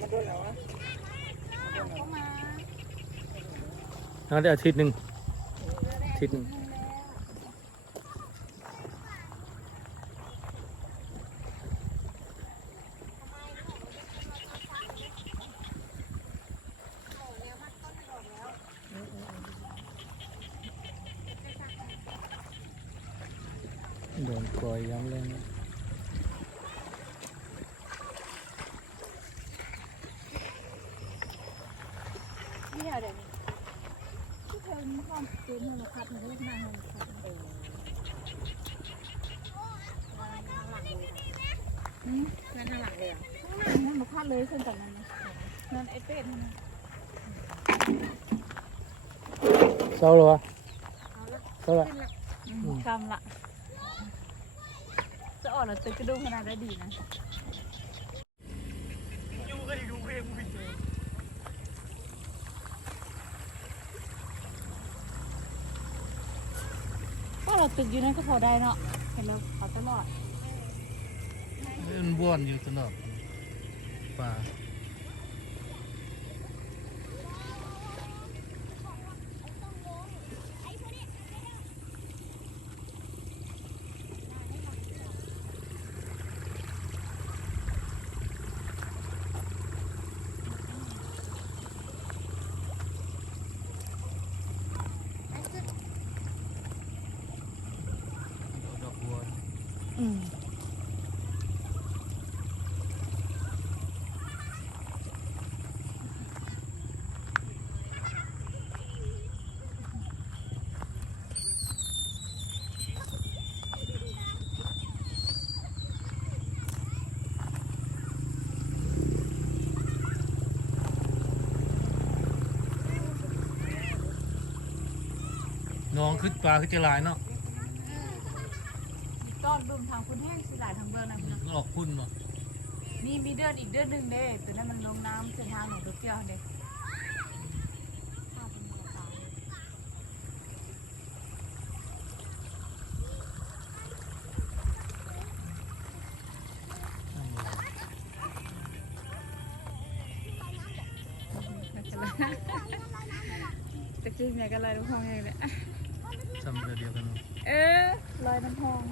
มาโดนแล้ววะเข้ามา น่าได้อาทิตย์หนึ่งโดนกลอยย้ำเลยนะ นี่เดี๋ยวนี้ที่เธอมีความเต็มเลยพัดมันเล็กมากเลยพัดนั่นข้างหลังเลยอ่ะข้างหน้านั่นมาพัดเลยเส้นจากนั้นนั่นไอเป็ดนะ เศร้าหรอวะเศร้าละ คำละจะอ่อนเราตึกกระดุมขนาดได้ดีนะก็เราตึกอยู่นั่นก็พอได้เนาะเห็นแล้วเขาตลอด มันบ้วนอยู่ตลอดป่าดอกบัว น้องขึ้นปลาขึ้นจะลายเนาะ ต้อนรุมทางคนแห้งสิหลายทางเบอร์นะพี่น้อง ออกพุ่นเนาะ มีเดือนอีกเดือนหนึ่งเด้ตัวนั้นมันลงน้ำเส้นทางหนูเที่ยวเด้ตะกี้แม่ก็ลอยน้ำพองอย่างเนี้ย ซ้ำเดียวกันเนาะ ลอยน้ำพอง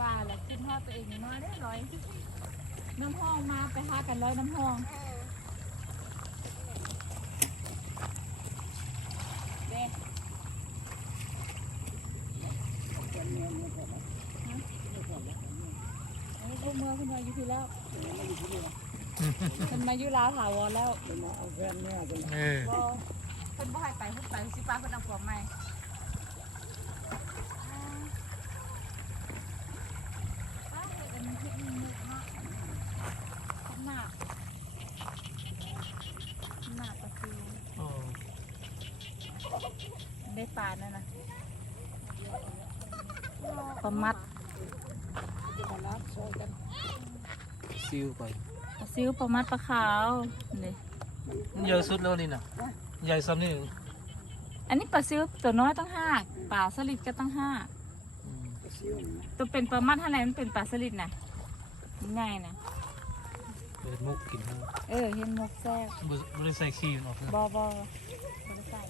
ว่าแหละขึ้นห้อตัวเองน้อยได้ลอยน้ำพองมาไปหากันลอยน้ำพองเด้พวกเมื่อคุณมาอยู่ที่แล้วมันมาอยู่ลาวถาวรแล้วเป็นบ่ให้ไปพุ่งไปสิป้าเพิ่นเอาผัวใหม่ป้าเฮ็ดอันนี้เฮ็ดนึกเนาะหน้าปลาซิวได้ปลานั่นน่ะปลามัด ซิวไป ปลาซิวปลามัดปลาขาวนี่ ใหญ่สุดแล้วนี่นะใหญ่ซ้ำนี่ อันนี้ปลาซิวตัวน้อยตั้งห้าปลาสลิดก็ตั้งห้าตัวเป็นปลามัดเท่าไหร่มันเป็นปลาสลิดนะง่ายนะ เปิดมุกกินเนาะ เห็นหมกแซ่บ ไม่ได้ใส่ขี้ออกนะ บอบไม่ได้ใส่